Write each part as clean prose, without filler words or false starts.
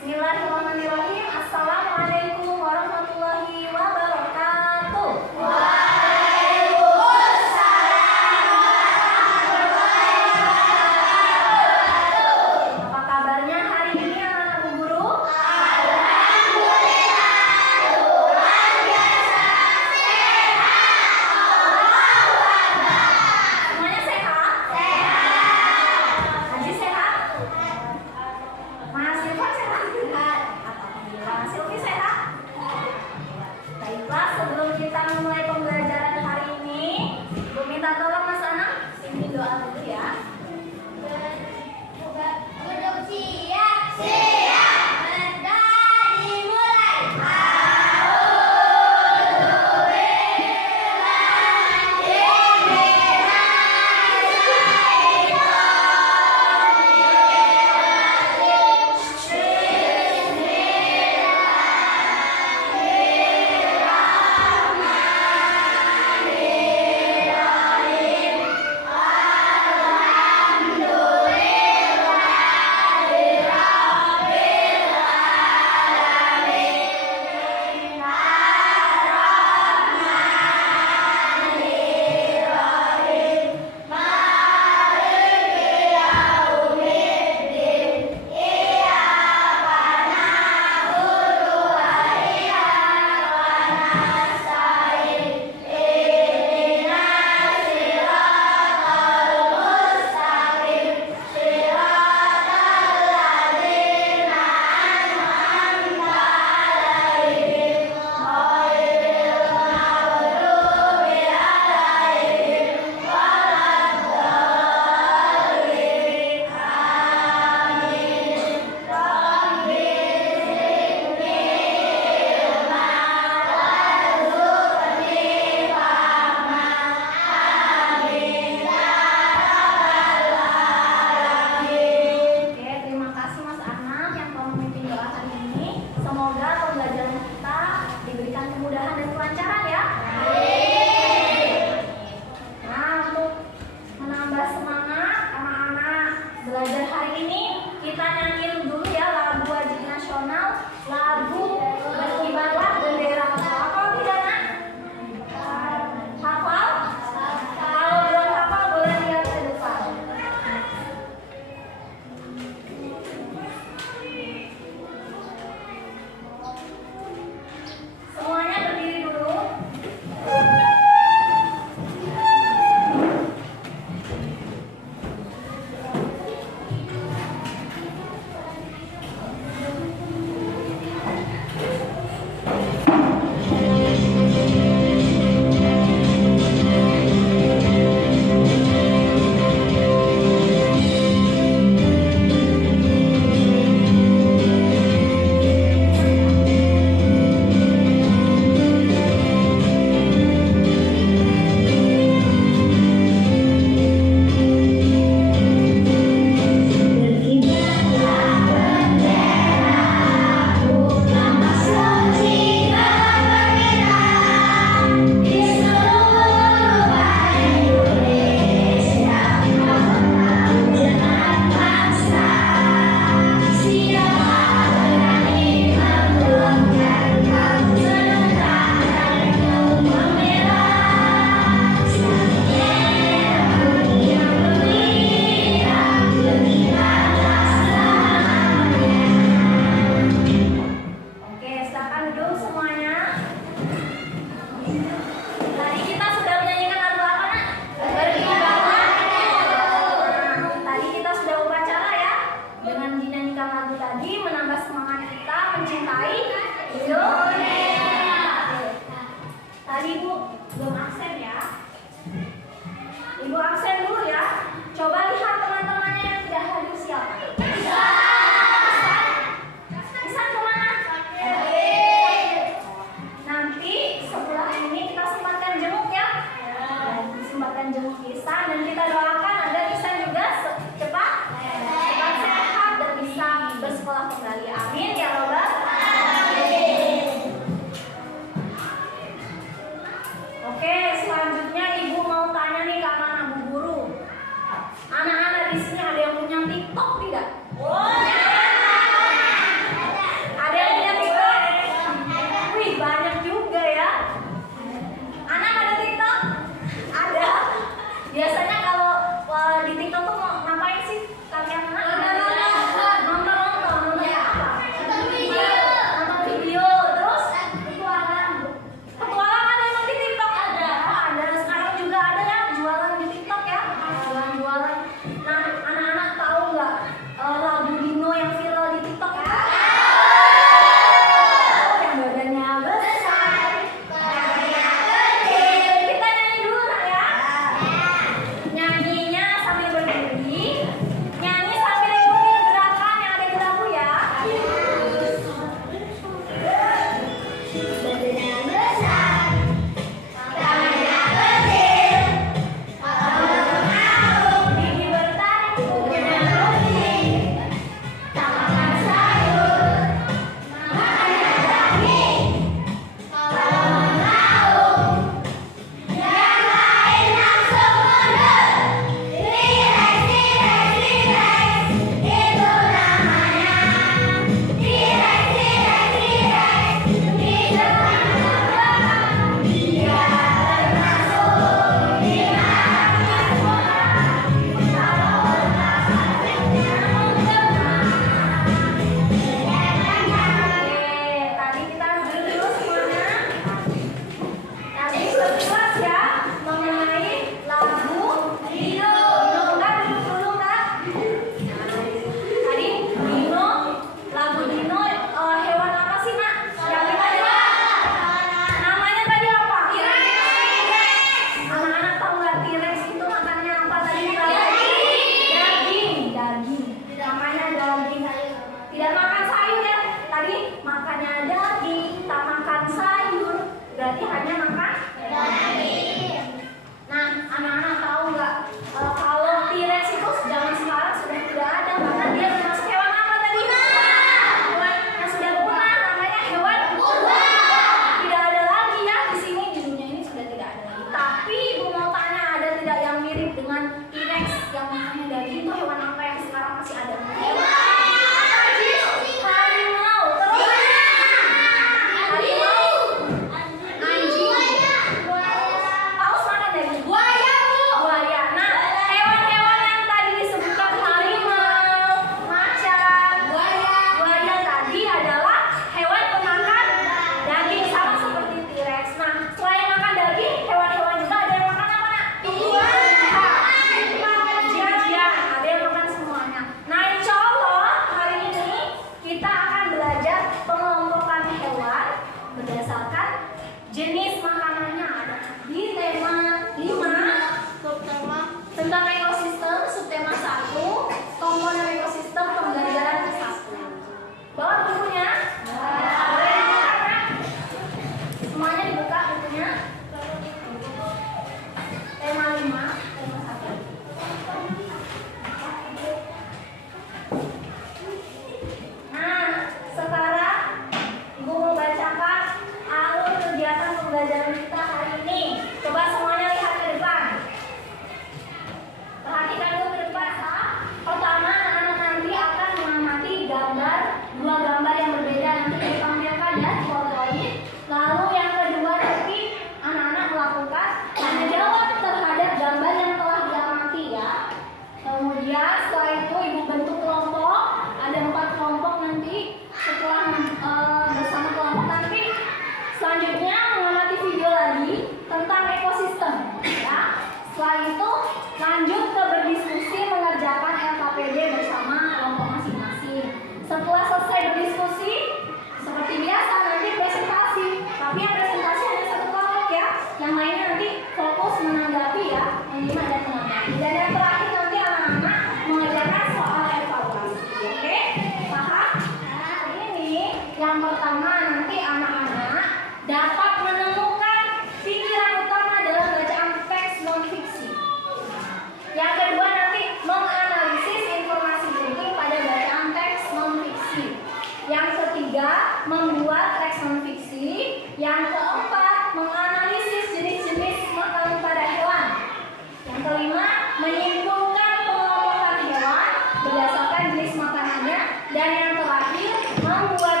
Bismillahirrahmanirrahim. Assalamualaikum warahmatullahi wabarakatuh. Apa kabarnya hari ini anak-anak Bu Guru? Semuanya sehat? Sehat. Haji sehat? Mas Irfan sehat?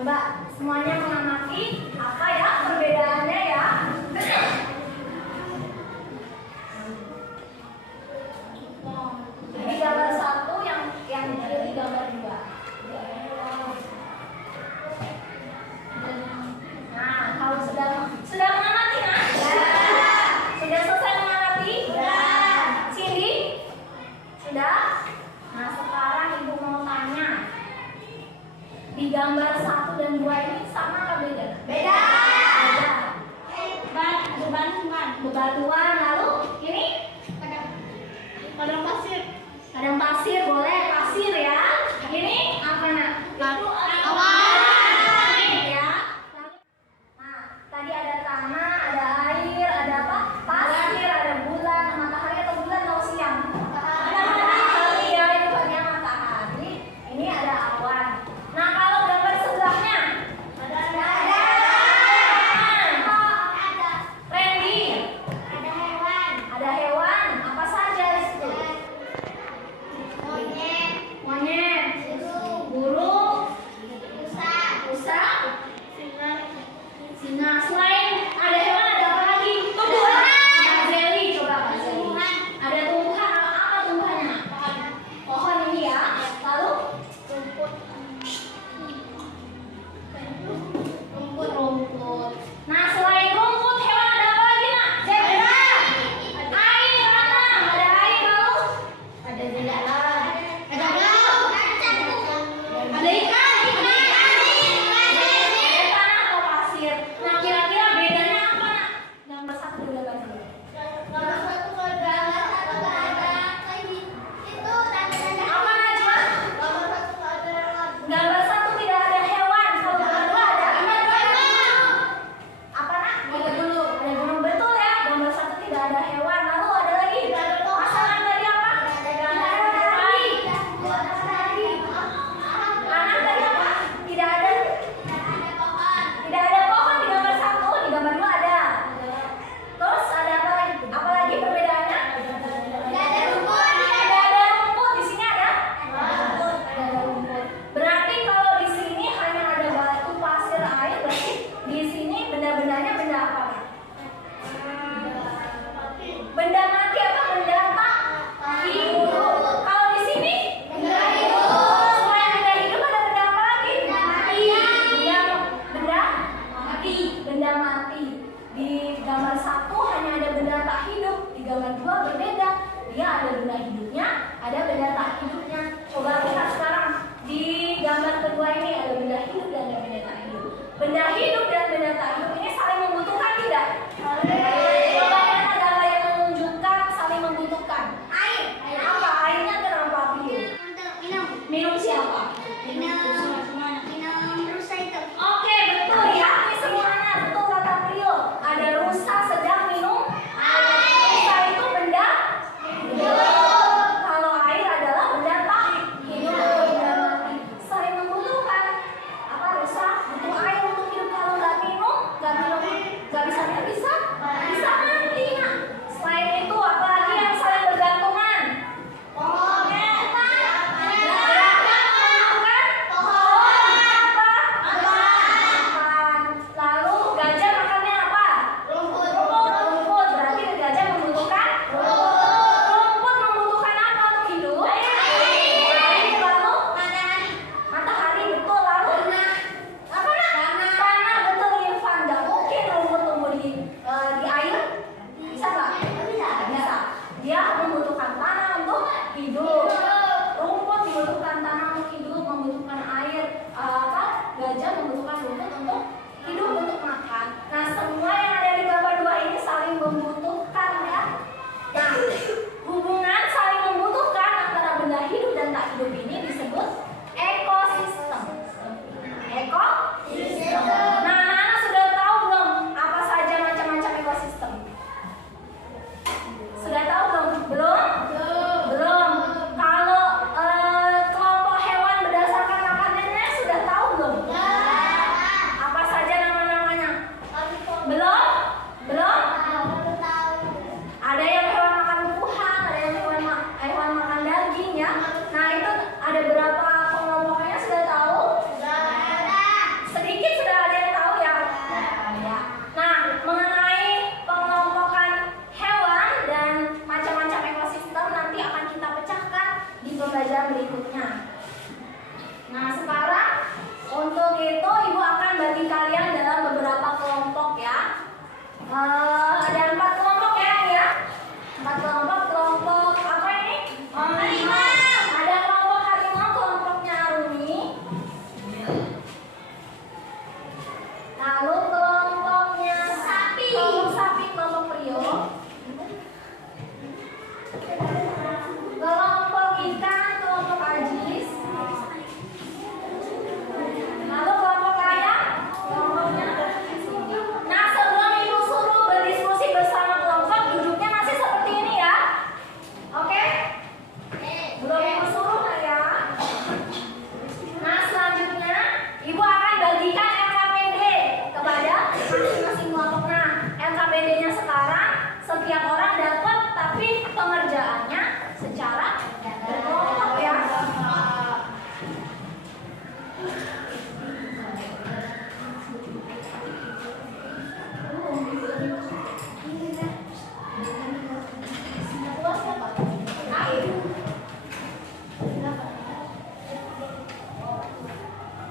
Coba semuanya mengamati apa ya perbedaannya ya. Ini gambar satu, yang kiri gambar dua. Nah, kalau sudah mengamati, nah? Sudah selesai mengamati? Cindy? Sudah? Nah, sekarang ibu mau tanya. Di gambar 1 dan 2 ini sama atau beda? Beda. Bebatuan, lalu ini? Padang pasir. Padang pasir, boleh pasir ya. Ini apa nak? Lalu Awan ya. Nah, tadi ada tanah, ada air, ada apa? Pasir, ada bulan, matahari atau bulan atau siang? Matahari ya, itu bagian matahari. Ini ada awan. Nah, kalau gambar sebelahnya ada Randy. Ada hewan. Apa saja di situ? monyet.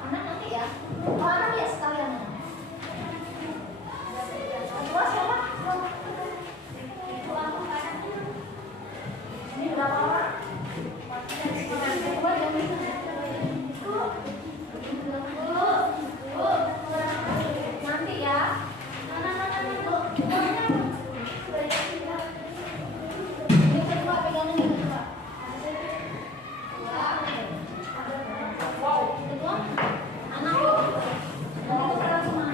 Anak nanti ya. Oh, anak ya sekalian. Kedua siapa? Ini berapa orang? Kedua yang ini. Nanti ya. Ini kedua pegangan ini kedua. Wow, kedua. Anak lo. Nanti itu pegang semua.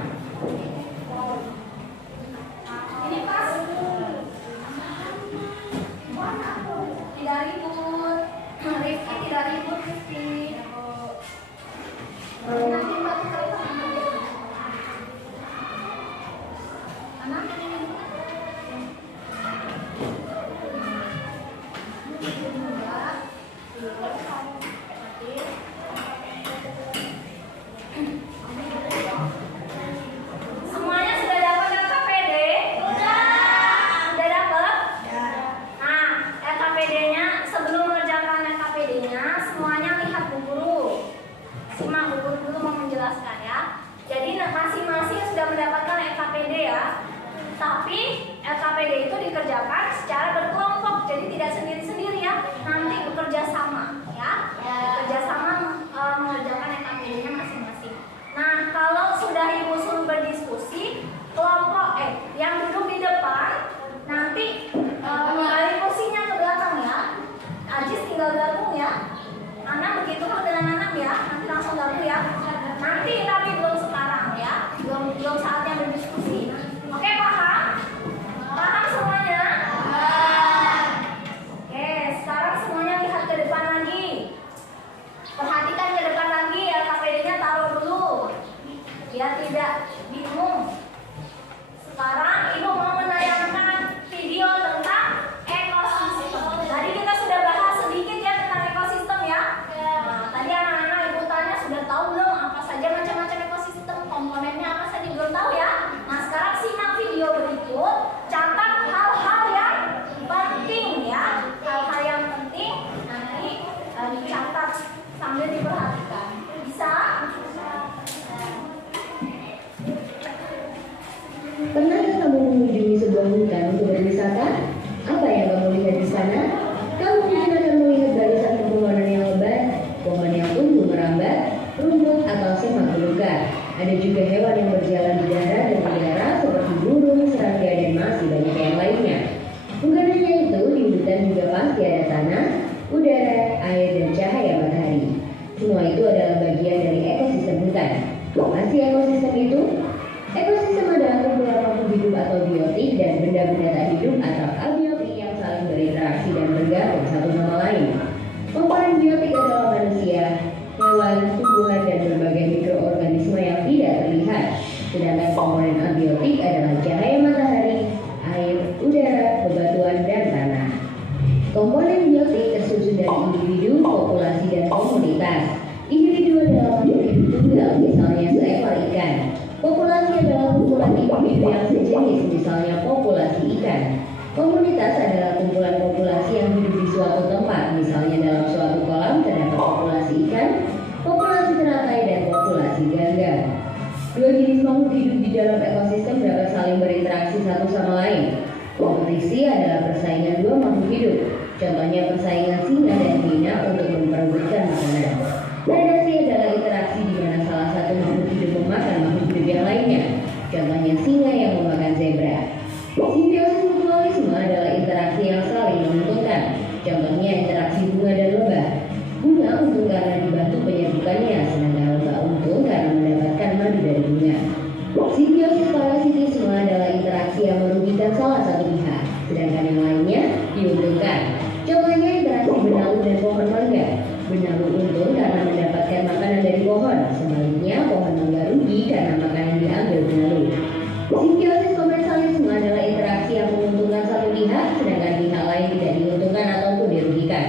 Ini pas. Tidak ribut. Rifki tidak ribut, Rifki. Nanti batu kali sama anak ini. Semuanya sudah dapat LKPD? Sudah dapat? Nah, LKPD-nya sebelum mengerjakan LKPD-nya semuanya lihat Bu Guru. Simak Bu Guru dulu mau menjelaskan ya. Jadi masing-masing sudah mendapatkan LKPD ya. Tapi LKPD itu dikerjakan secara berkelompok, jadi tidak sendiri-sendiri ya. Nanti bekerja sama ya. Bekerja sama mengerjakan LKPD-nya masing-masing. Nah, kalau sudah Ibu suruh berdiskusi, kelompok yang duduk di depan nanti mengalih kursinya ke belakang ya. Ajis tinggal gabung ya. Anak begitu pun dengan anak ya. Nanti langsung gabung ya. Nanti tapi belum sekarang ya. Belum saatnya berdiskusi. Oke, paham? Paham semuanya? Oke, sekarang semuanya lihat ke depan lagi. Perhatikan ke depan lagi, LKPD-nya taruh dulu. Biar tidak bingung. Sekarang Ibu mau menayangkan video tentang ekosistem. Tadi kita sudah bahas sedikit ya tentang ekosistem ya. Nah, tadi anak-anak Ibu tanya sudah tahu belum apa saja macam-macam ekosistem, komponennya apa saja belum tahu ya. Nah, sekarang simak video berikut, catat hal-hal yang penting ya. Hal-hal yang penting nanti dicatat sambil diperhatikan. Bisa? Pernahkah kamu mengunjungi sebuah hutan untuk berwisata? Apa yang kamu lihat di sana? Kamu mungkin akan melihat barisan pepohonan yang lebat, pohon yang tumbuh merambat, rumput atau semak belukar. Ada juga hewan yang berjalan di darat dan udara seperti burung, serangga, dan masih banyak yang lainnya. Bukan hanya itu, di hutan juga pasti ada tanah, udara, air, dan cahaya matahari. Semua itu adalah bagian dari ekosistem hutan. Apa sih ekosistem itu? Ekosistem adalah kumpulan makhluk hidup atau biotik dan benda-benda tak hidup atau abiotik yang saling berinteraksi dan bergantung satu sama lain. Komponen biotik adalah manusia, hewan, tumbuhan, dan berbagai mikroorganisme yang tidak terlihat. Sedangkan komponen abiotik adalah cahaya matahari, air, udara, bebatuan, dan tanah. Komponen biotik tersusun dari individu, populasi, dan komunitas. Individu adalah makhluk hidup tunggal, misalnya seekor ikan. Populasi adalah kumpulan individu yang sejenis, misalnya populasi ikan. Komunitas adalah kumpulan populasi yang hidup di suatu tempat, misalnya dalam suatu kolam terdapat populasi ikan, populasi teratai, dan populasi ganggang. Dua jenis makhluk hidup di dalam ekosistem dapat saling berinteraksi satu sama lain. Kompetisi adalah persaingan dua makhluk hidup. Contohnya persaingan singa dan hina untuk memperebutkan makanan. Predasi adalah interaksi di mana salah satu makhluk hidup memakan makhluk hidup yang lainnya. Contohnya singa yang memakan zebra. Simbiosis mutualisme adalah interaksi yang saling menguntungkan. Contohnya interaksi bunga dan lebah. Bunga untung karena dibantu penyerbukannya, sedangkan lebah untung karena mendapatkan madu dari bunga. Simbiosis parasitisme adalah interaksi yang merugikan salah satu pihak, sedangkan yang lainnya diuntungkan. Contohnya interaksi benalu dan pohon mangga. Benalu untung karena mendapatkan makanan dari pohon, sebaliknya pohon mangga rugi karena makanan diambil benalu. Simbiosis komensalisme adalah interaksi yang menguntungkan satu pihak, sedangkan pihak lain tidak diuntungkan ataupun dirugikan.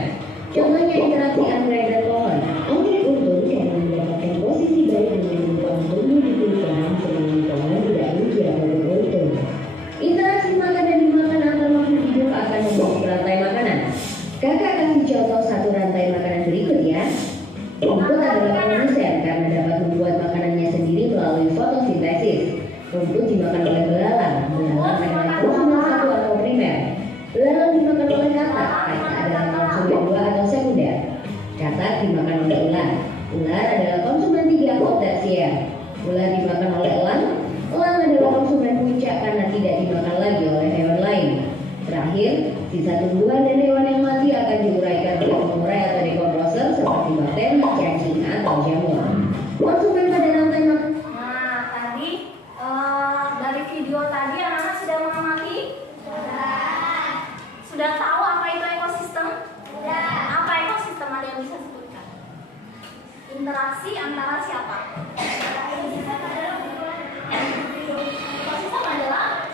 siapa? Ekosistem adalah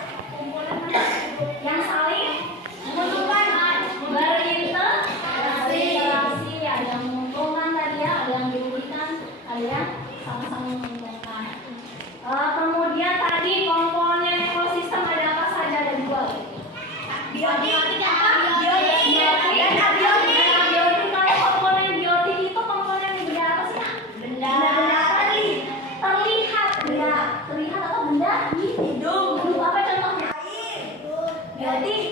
yang saling menguntungkan, berinteraksi, ada yang menguntungkan tadi ya, ada yang dirugikan, ada yang sama-sama menguntungkan. Kemudian tadi komponen ekosistem ada apa saja? Ada dua. Biotik dan abiotik. Kalau komponen biotik itu komponen benda apa sih? Benda terlihat, terlihat atau benda hidup. Apa contohnya? Biotik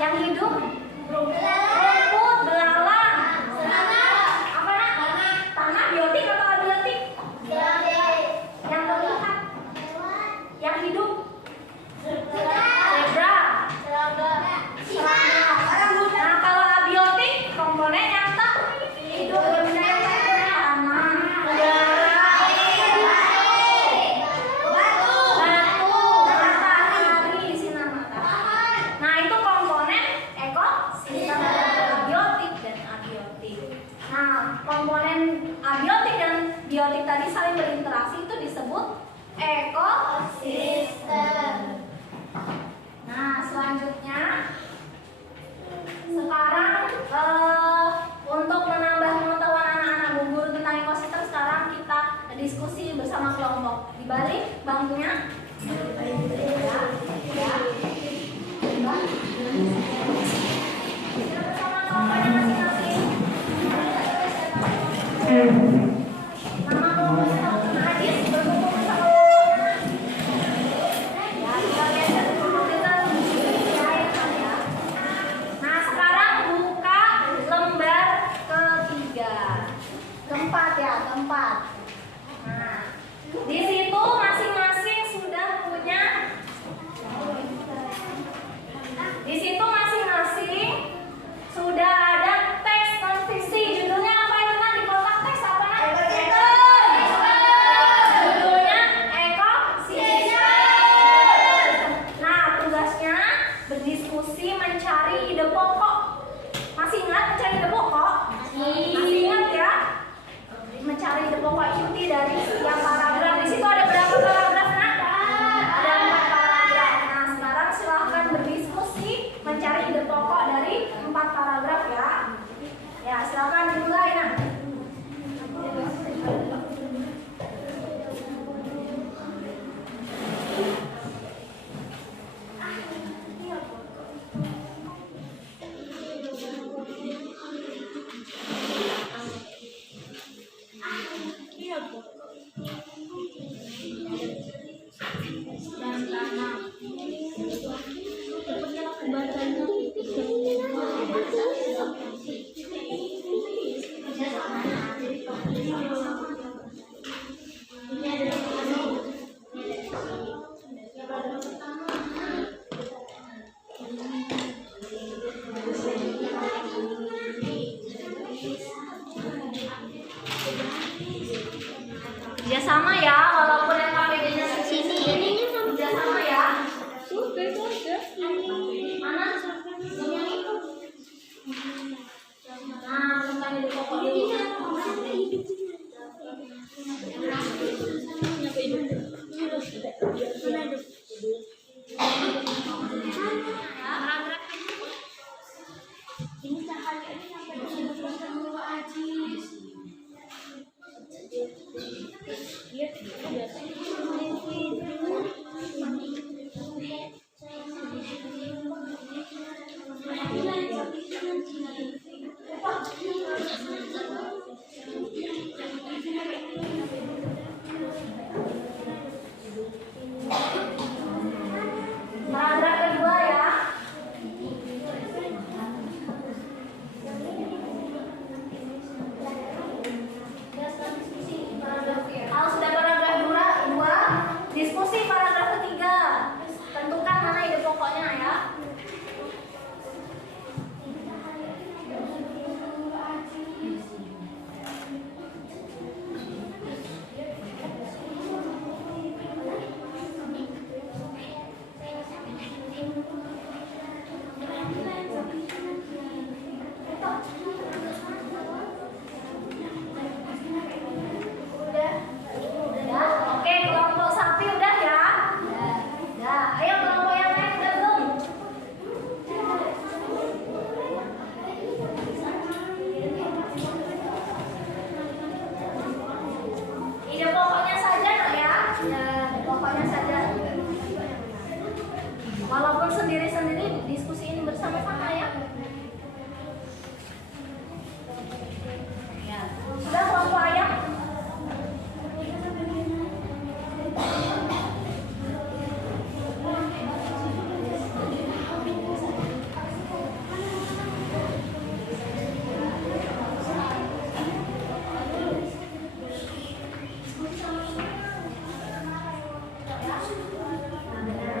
yang hidup, rumput, belalang, apa nak? Tanah. Biotik atau abiotik? Yang terlihat, yang hidup, zebra, serangga. Nah, kalau abiotik komponen yang tak hidup, benda yang tak hidup, tanah, batu, matahari, sinar matahari. Nah, itu komponen ekosistem, abiotik dan abiotik. Nah, komponen abiotik dan biotik tadi saling berinteraksi itu disebut ekosistem. Nah, selanjutnya sekarang untuk menambah pengetahuan anak-anak Bu Guru tentang ekosistem, sekarang kita diskusi bersama kelompok. Di balik bangkunya. Ya. Kita bersama kelompoknya masing-masing. Nama kelompoknya Najis berkumpul bersama kelompoknya. Ya, kita lihat kelompok kita ya. Nah, sekarang buka lembar ketiga, keempat ya, keempat. Nah, di situ masing-masing sudah punya. Di situ masing-masing sudah ada teks non-fiksi. Judulnya apa itu kan di kotak teks apa nak? Judulnya ekosistem. Nah, tugasnya berdiskusi mencari ide pokok. Masih ingat mencari ide pokok? Masih ingat ya? Mencari ide pokok inti dari setiap paragraf. Di situ ada berapa paragraf nak? Ada 4 paragraf. Nah, sekarang silahkan berdiskusi mencari ide pokok dari 4 paragraf ya. Ya, silahkan dimulai nak. Kerjasama ya, walaupun yang KPD-nya sini kerjasama ya. Mana? Yang itu. Nah, bukan ide pokok dulu. Ini cahaya ini sampai paragraf kedua ya. Kalau sudah paragraf 2 Walaupun sendiri-sendiri, diskusiin bersama-sama ya. Sudah kelompok ayam?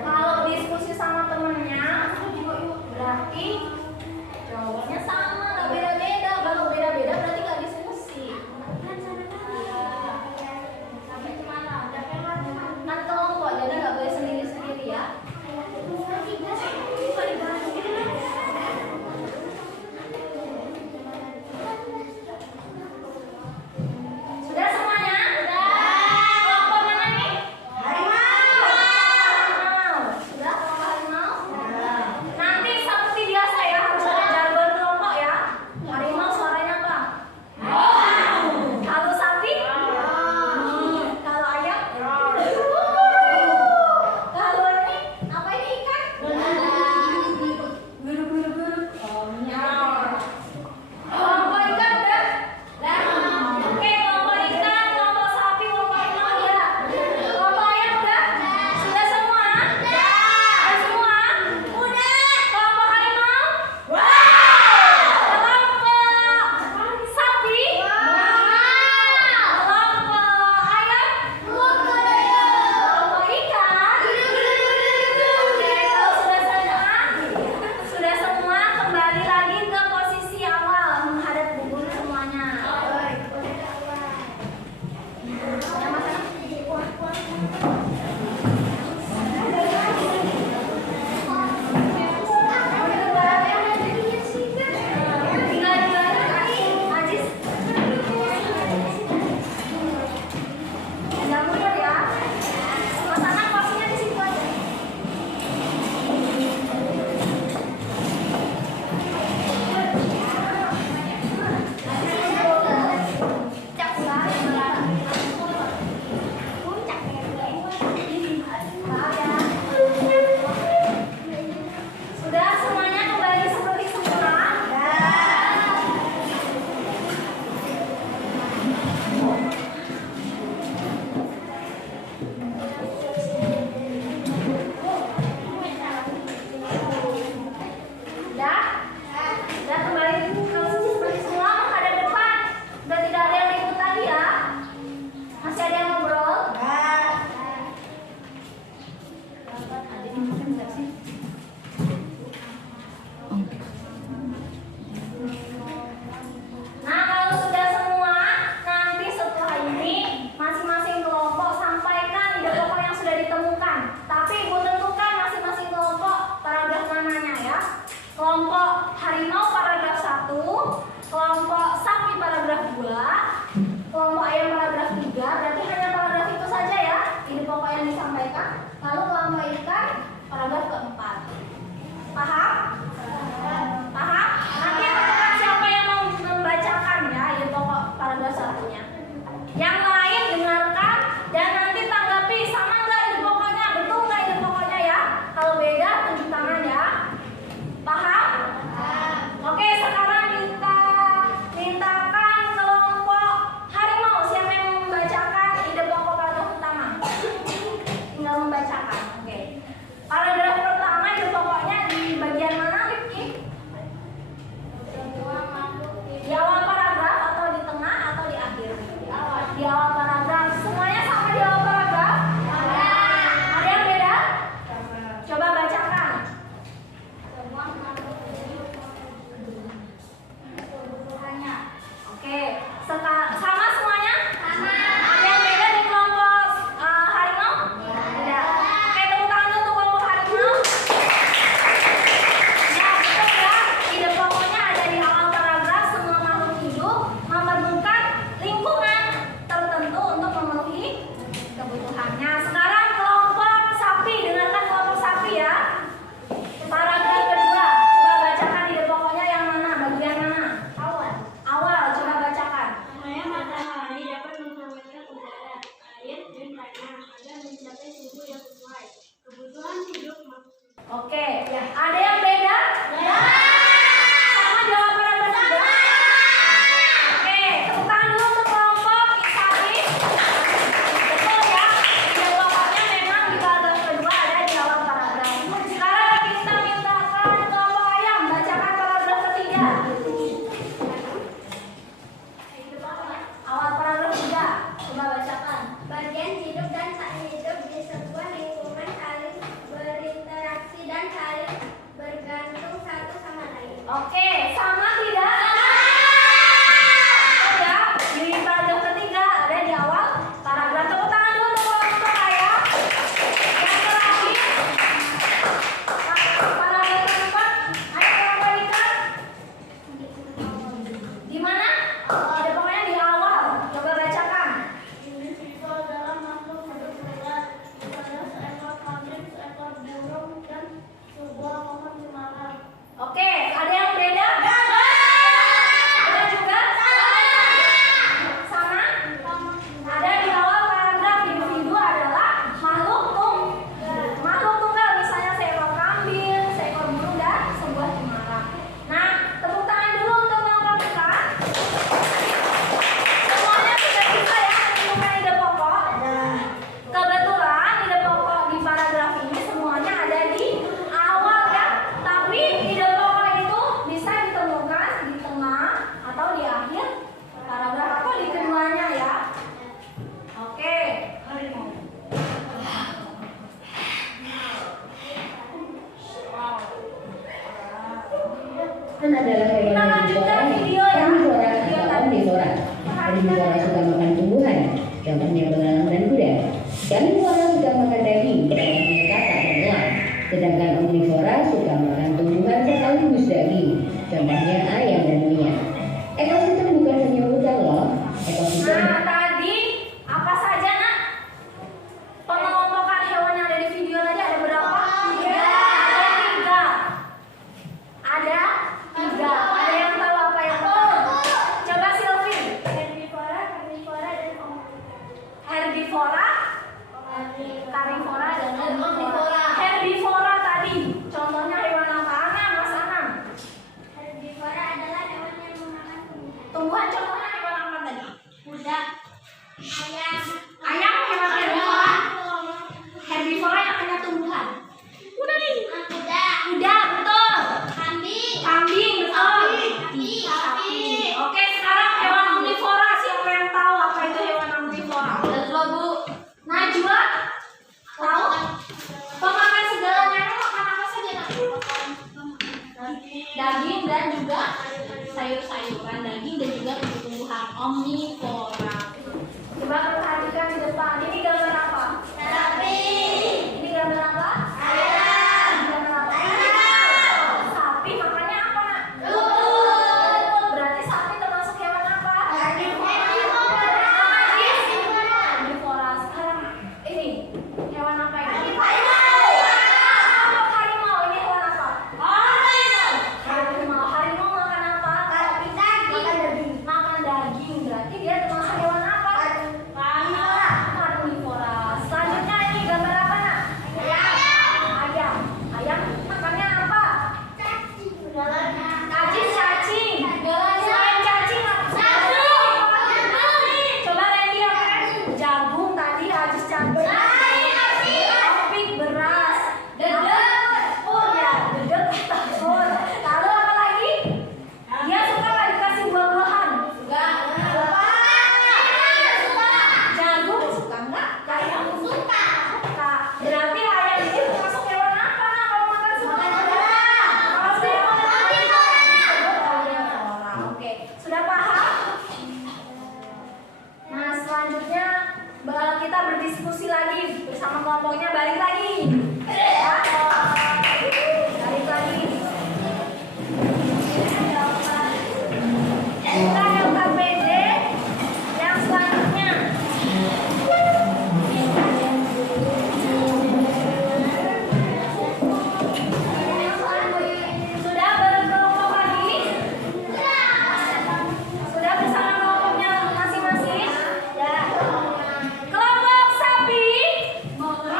Kalau diskusi sama temennya, berarti Karnivora suka makan tumbuhan, contohnya belalang dan kuda. Karnivora suka makan daging, contohnya katak dan elang. Sedangkan omnivora suka makan tumbuhan sekaligus daging, contohnya ayam dan minyak. Ekosistem bukan hanya hutan loh, ekosistem. Nah, tadi apa saja nak? Pengelompokan hewan yang ada di video tadi ada berapa? Tiga. Ada tiga. Ada yang tahu apa yang betul? Coba Sylvie. Herbivora, karnivora, dan Herbivora, karnivora, dan omnivora. Herbivora tadi. Contohnya hewan apa? Anam, Mas Anam. Herbivora adalah hewan yang memakan Tumbuhan contohnya hewan apa tadi? kuda, ayam, Ayam hewan herbivora. Herbivora yang hanya tumbuhan. Udah nih. kuda, Kuda, betul. kambing, Kambing, betul. sapi. Oke, sekarang hewan omnivora. Siapa yang tahu apa itu hewan omnivora? Najwa, Bu. Najwa? Tahu? Pemakan segalanya. Makan apa saja, Nak? Daging dan juga sayur-sayuran, daging dan juga tumbuhan omnivora. Coba perhatikan di depan. Ini gambar apa? Sapi, Ini gambar apa? ayam, Ini gambar apa? Sapi makannya apa, Nak? rumput, Berarti sapi termasuk hewan apa? herbivora, Herbivora. Sekarang ini hewan apa ini? harimau, Harimau. Ini hewan apa? Harimau. Harimau makan apa? daging, Makan daging. Berarti dia termasuk hewan apa? Karnivora. Selanjutnya ini gambar apa, Nak? Ayam. Ayam makannya apa? Cacing. Selain cacing apa? Coba Randy apa? Jagung tadi, Ajis jagung. Topik beras. Oh ya, dedek telur. Lalu apa lagi? Dia suka nggak dikasih buah-buahan? Jagung suka nggak? Ayam suka. Berarti ayam ini termasuk hewan apa? Nah, kalau makan semua Oke, sudah paham? Nah, selanjutnya kita berdiskusi lagi bersama kelompoknya. Balik lagi. Ya. Balik lagi. Kita LKPD yang selanjutnya. Sudah berkelompok lagi? Sudah bersama kelompoknya masing-masing? Ya. Kelompok sapi. Kelompok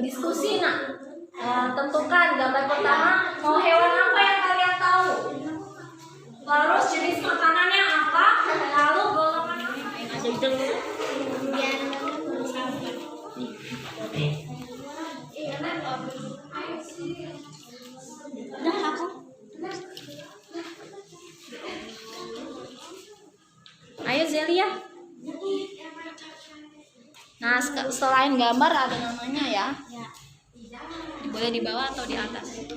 Diskusi nak. Tentukan gambar pertama mau hewan apa yang kalian tahu. Terus jenis makanannya apa? Lalu golongan apa? Ayo Zelia. Nah, selain gambar ada namanya ya. Boleh di bawah atau di atas.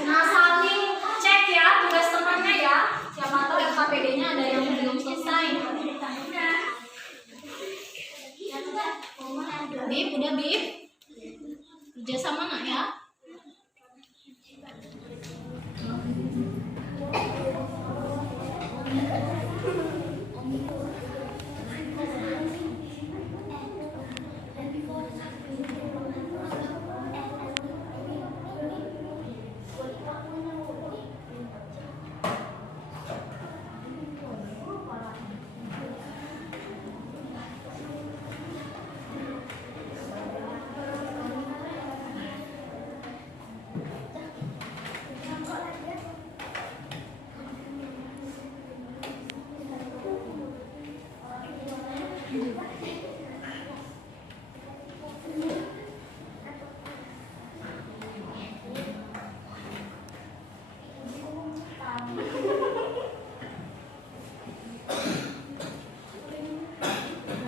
Nah, saling cek ya tugas temannya ya. Siapa tahu LKPD-nya ada yang belum selesai. Bib, udah Bib? Kerja sama nggak ya?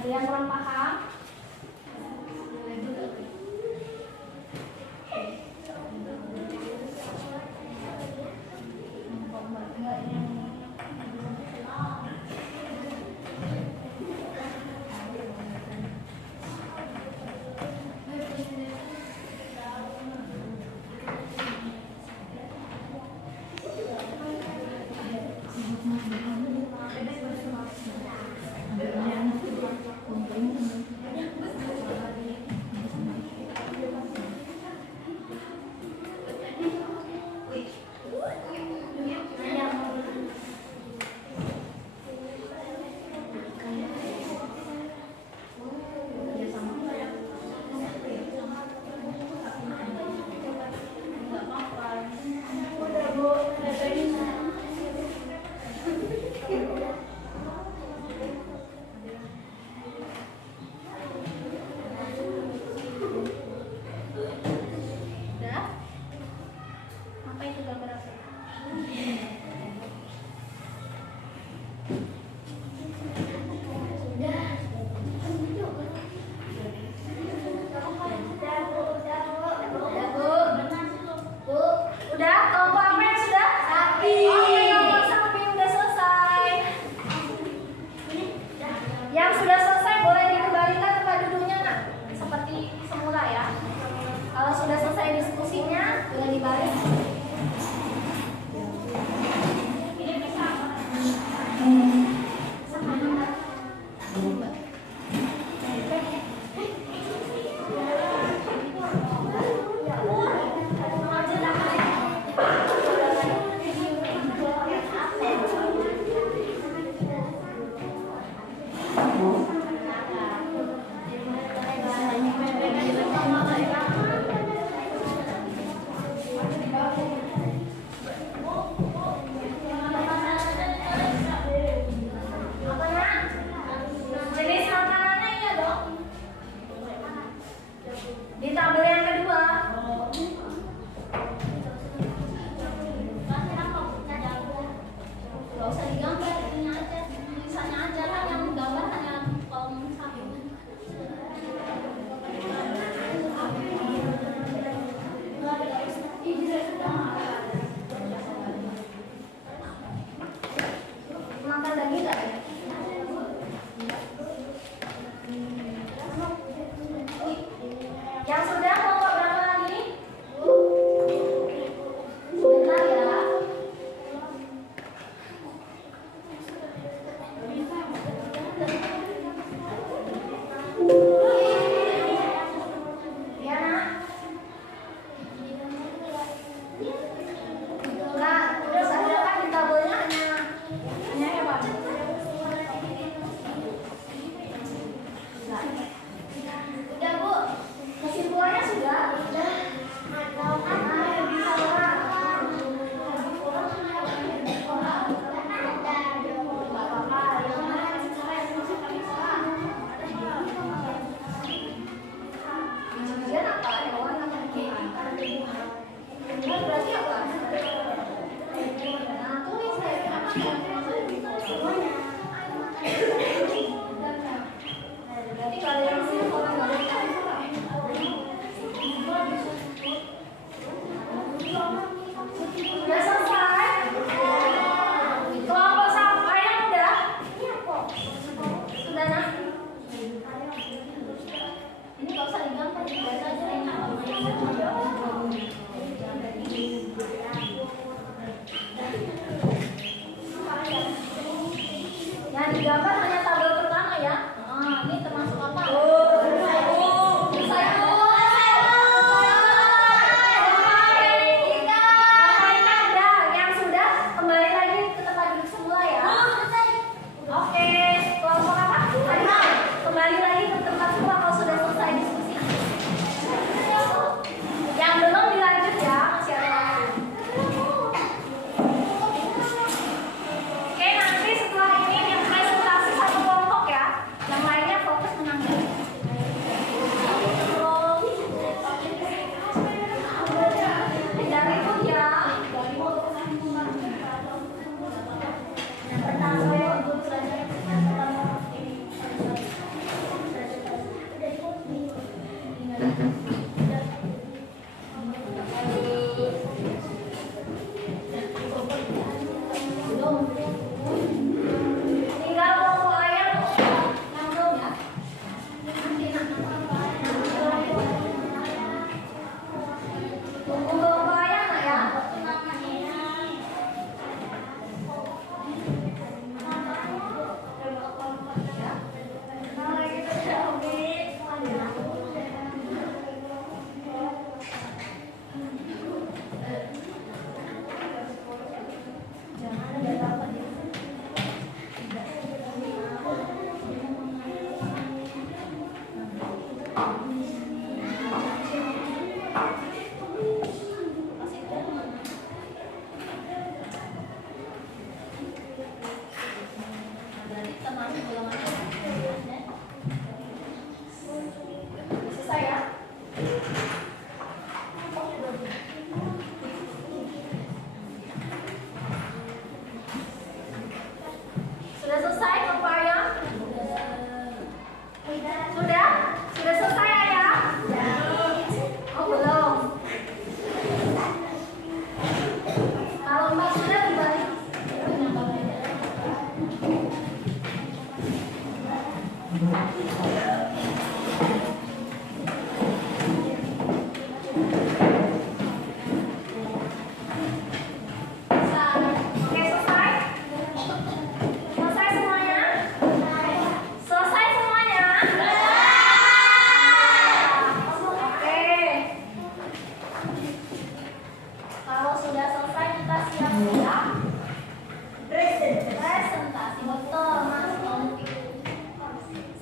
Ada yang kurang paham? kalian sih kalau nggak ada udah selesai. Kelompok sampah yang udah. Sudah nah. Ini nggak usah digampang, biasa aja yang yang digambar hanya tabel pertama ya. Ini termasuk apa? Yang sudah kembali lagi ke tempat duduk semula ya. Oke, kelompok apa? Kembali lagi ke tempat semula kalau sudah selesai diskusi. Yang belum dilanjut ya, masih ada waktu. Oke, nanti setelah ini yang presentasi satu kelompok ya, yang lainnya fokus menanggapi. Jangan ribut ya. Yang pertama untuk belajar tinggal kelompok ayam yang belum ya. Nanti tunggu kelompok ayam nak ya. Selesai ya. Sudah selesai kelompok ayam? Sudah? Sudah selesai ayam? Oh belum. Kalau Mbak sudah kembali. Oke, selesai? Selesai semuanya? Selesai semuanya? Oke. Kalau sudah selesai kita siap-siap presentasi. Betul, Mas.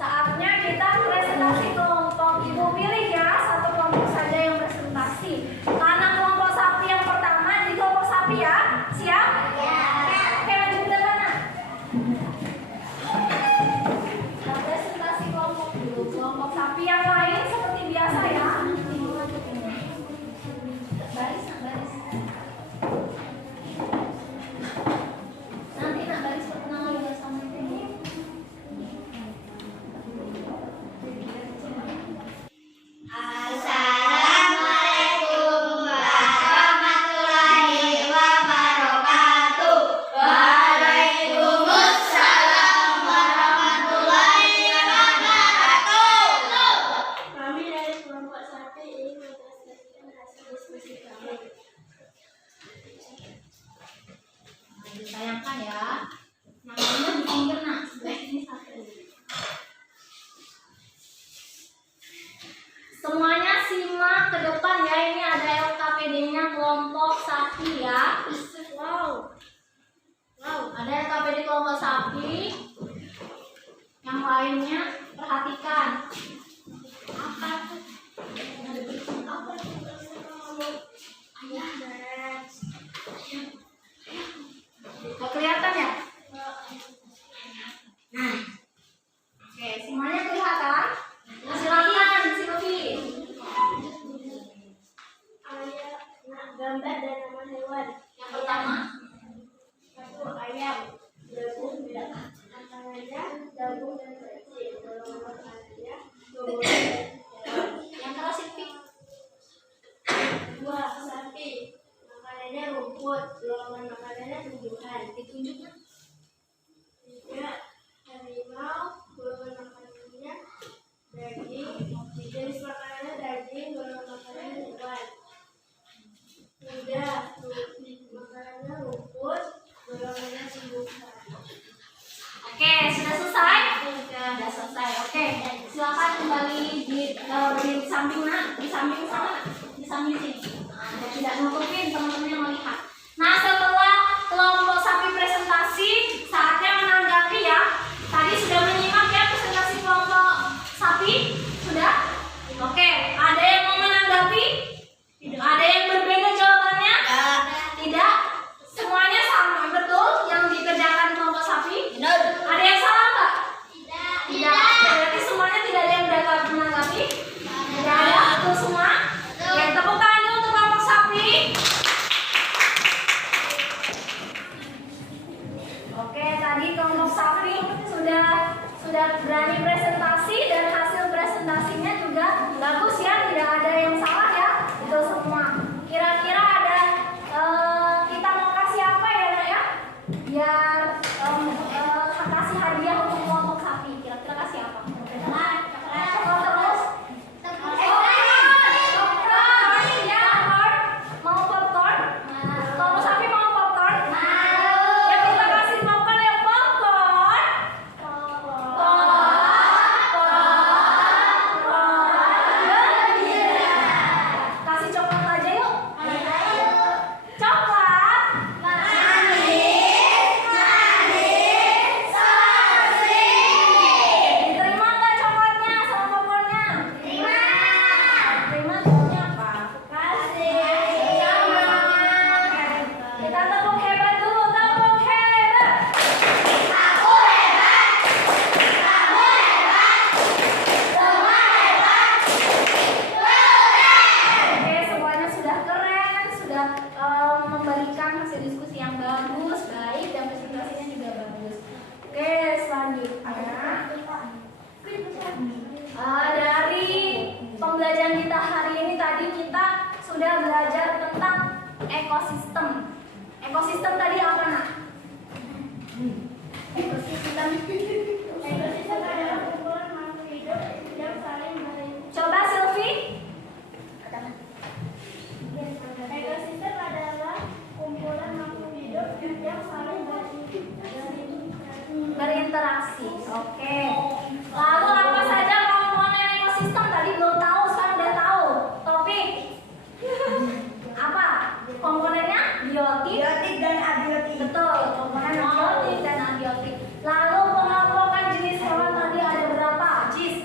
Saatnya kita presentasi kelompok. Ibu pilih ya satu kelompok saja yang presentasi. Karena kelompok sapi yang pertama di kelompok sapi ya. Siap? Oke, lanjut ke mana? Kita presentasi kelompok dulu. Kelompok sapi yang lain seperti biasa ya. Baris, nak baris. Nanti nak baris perkenalan dulu sama ini. Assalamualaikum warahmatullahi wabarakatuh. Waalaikumsalam warahmatullahi wabarakatuh. Kami dari kelompok sapi ingin mempresentasikan hasil diskusi kami. Ditayangkan ya. Yang lainnya di pinggir nak. Sebelah ini satu. Semuanya simak ke depan ya. Ini ada LKPD-nya kelompok sapi ya. Wow. Ada LKPD kelompok sapi. Yang lainnya perhatikan. Apa tuh? Gak kelihatan ya? Nah. Oke, semuanya kelihatan? Silakan, Silvi. Gambar dan nama hewan. Yang pertama, Satu ayam, jagung, antara jagung dan kecil. di samping di samping sana, di samping sini. Nah, tidak nutupin teman-teman yang melihat. Nah, setelah kelompok sapi presentasi, saatnya menanggapi ya. Tadi sudah menyimak ya presentasi kelompok sapi? Sudah? Oke, ada yang mau menanggapi? Ada yang berbeda jawabannya? Tidak. Semuanya sama, betul yang dikerjakan kelompok sapi? Ada yang salah nggak? Tidak. Berarti semuanya tidak ada yang menanggapi? Tidak ada, betul semua? Oke, tepuk tangan dulu untuk kelompok sapi. Oke, tadi kelompok sapi sudah berani presentasi dan hasil presentasinya juga bagus ya, tidak ada yang salah ya, betul semua. Kira-kira ada kita mau kasih apa ya Nak ya? Biar kasih hadiah untuk kelompok sapi. Kira-kira kasih apa? Terus? Mau popcorn? Kelompok sapi mau popcorn? Ya kita kasih popcorn ya, popcorn. Kasih coklat aja yuk. Coklat. Diterima nggak coklatnya sama popcornnya? Terima. Jawabnya apa? Kita tepuk hebat dulu, tepuk hebat. Oke, semuanya sudah keren, sudah memberikan hasil diskusi yang bagus, baik, dan presentasinya juga bagus. Oke, selanjutnya dari pembelajaran kita hari ini tadi kita sudah belajar tentang ekosistem. Ekosistem tadi apa Nak? Ekosistem adalah kumpulan makhluk hidup yang saling melindungi. Coba Sylvie. Ekosistem adalah kumpulan makhluk hidup yang saling Berinteraksi. Oke. Lalu apa saja komponen ekosistem? Tadi belum tahu, sekarang udah tahu. Topik. Apa? Komponennya biotik dan abiotik. Betul, komponen biotik dan abiotik. Lalu pengelompokan jenis hewan tadi ada berapa? Jis?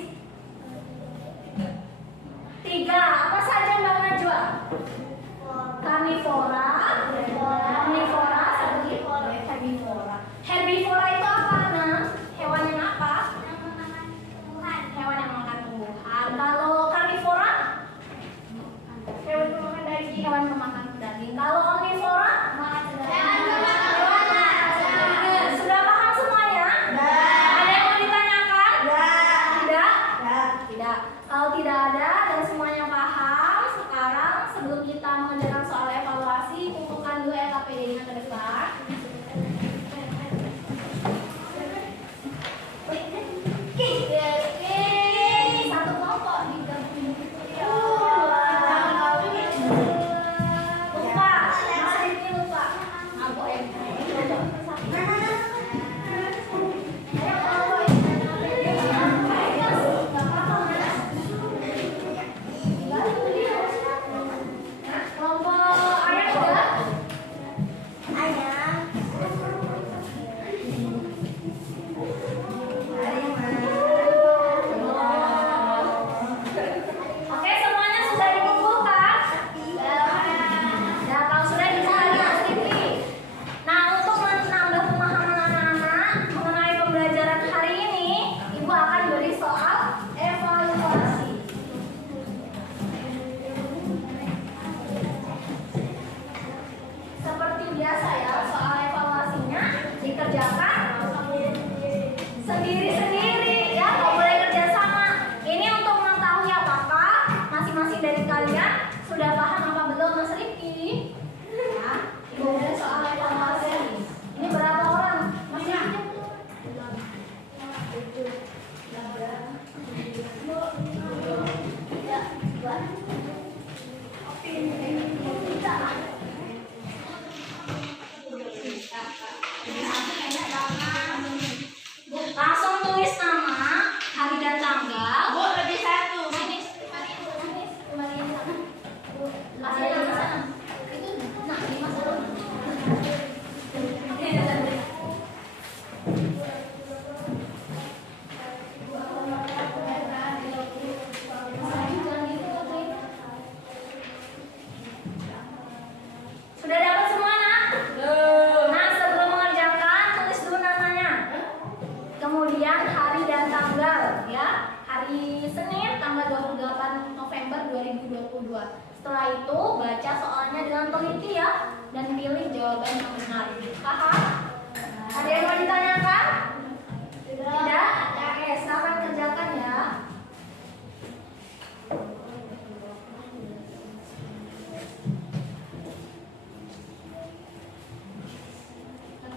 3. Apa saja Mbak Najwa? Karnivora, omnivora, herbivora. Herbivora itu apa? Nah, hewan yang apa? Hewan yang makan tumbuhan. Kalau karnivora? Hewan pemakan daging. Hewan pemakan daging. Kalau omnivora? Sudah paham semuanya? Ada yang mau ditanyakan? Tidak? Tidak. Kalau tidak ada dan semuanya paham, sekarang sebelum kita mengerjakan soal evaluasi, kumpulkan dulu LKPD-nya ke depan. Satu kelompok digabungin. Lupa, masa ini lupa. Aku kelompok kedua. Setelah itu baca soalnya dengan teliti ya dan pilih jawaban yang benar. Paham? Ada yang mau ditanyakan? Tidak? Oke, silakan kerjakan ya.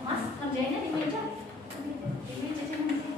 Mas, kerjainnya di meja. Di meja jangan di sini.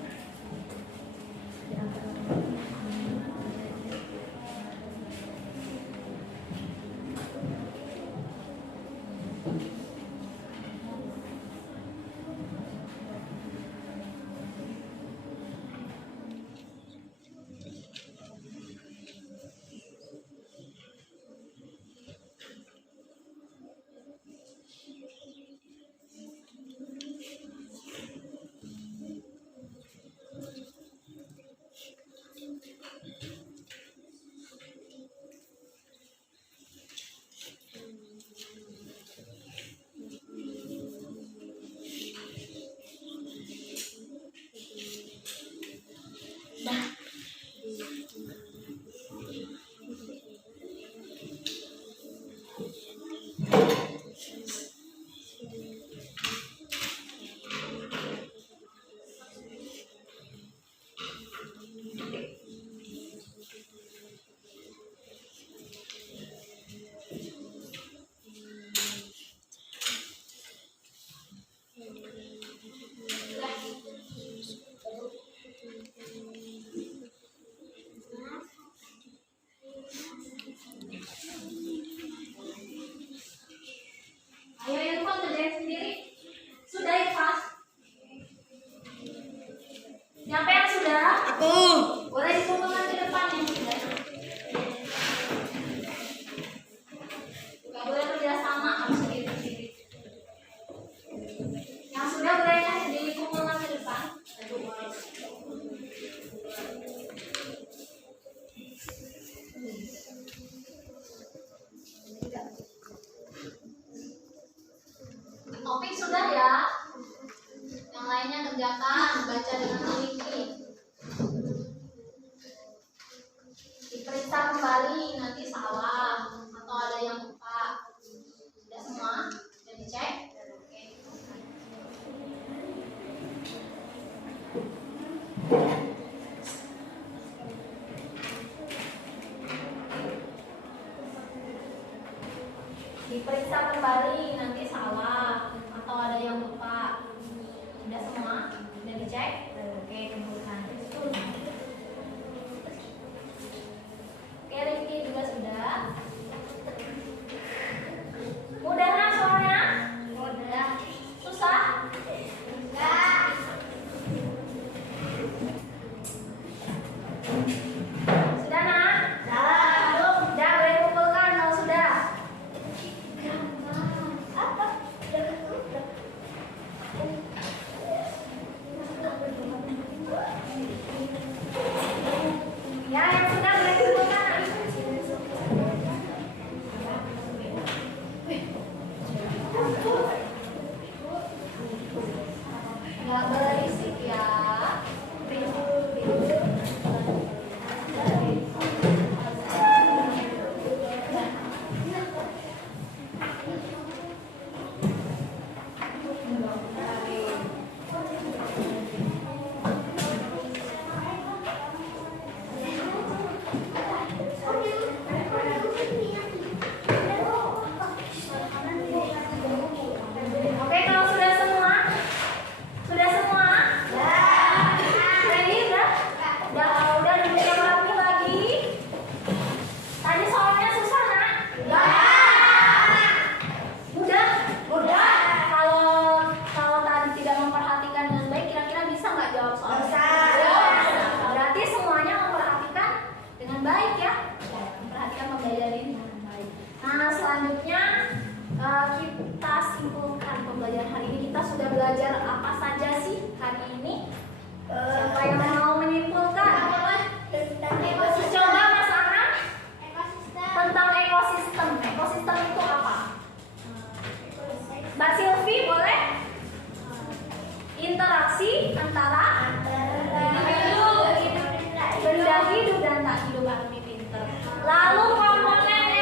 Ayo Irfan kerjain sendiri. Sudah Irfan? Siapa yang sudah? Aku. Boleh dikumpulkan ke depan yang sudah. Gak boleh kerja sama, harus sendiri-sendiri. Yang sudah boleh dikumpulkan ke depan. Topik sudah ya. Yang lainnya kerjakan, baca dengan teliti. Diperiksa kembali, nanti salah atau ada yang lupa. Sudah semua? Sudah dicek? Oke. Diperiksa kembali, nanti salah atau ada yang lupa. Sudah semua? Sudah dicek? Oke, kumpulkan. Oke, Rifki juga sudah. Mudah kan soalnya? Mudah. Susah? Enggak. Sudah nak? Sudah. Sudah, boleh kumpulkan kalau sudah. Apa? Ya, yang sudah boleh dikumpulkan. Nggak berisik ya. Oke, kalau sudah semua? Sudah semua? Ready? Udah dibuka rapi lagi. Tadi soalnya susah, nak? Mudah? Kalau tadi tidak memperhatikan dengan baik, kira-kira bisa nggak jawab soal? Bisa. Berarti semuanya memperhatikan dengan baik ya? Memperhatikan pembelajaran ini dengan baik. Nah, selanjutnya kita simpulkan pembelajaran hari ini. Kita sudah belajar apa saja sih hari ini? Siapa yang mau menyimpulkan? Coba Mas Ana. Tentang ekosistem. Ekosistem itu apa? Mbak Silvi boleh? Interaksi antara individu, benda hidup dan tak hidup. Pinter. Lalu komponen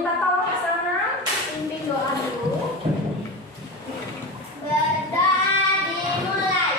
minta tolong ke sana, pimpin doa dulu. Berdoa dimulai.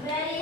Dari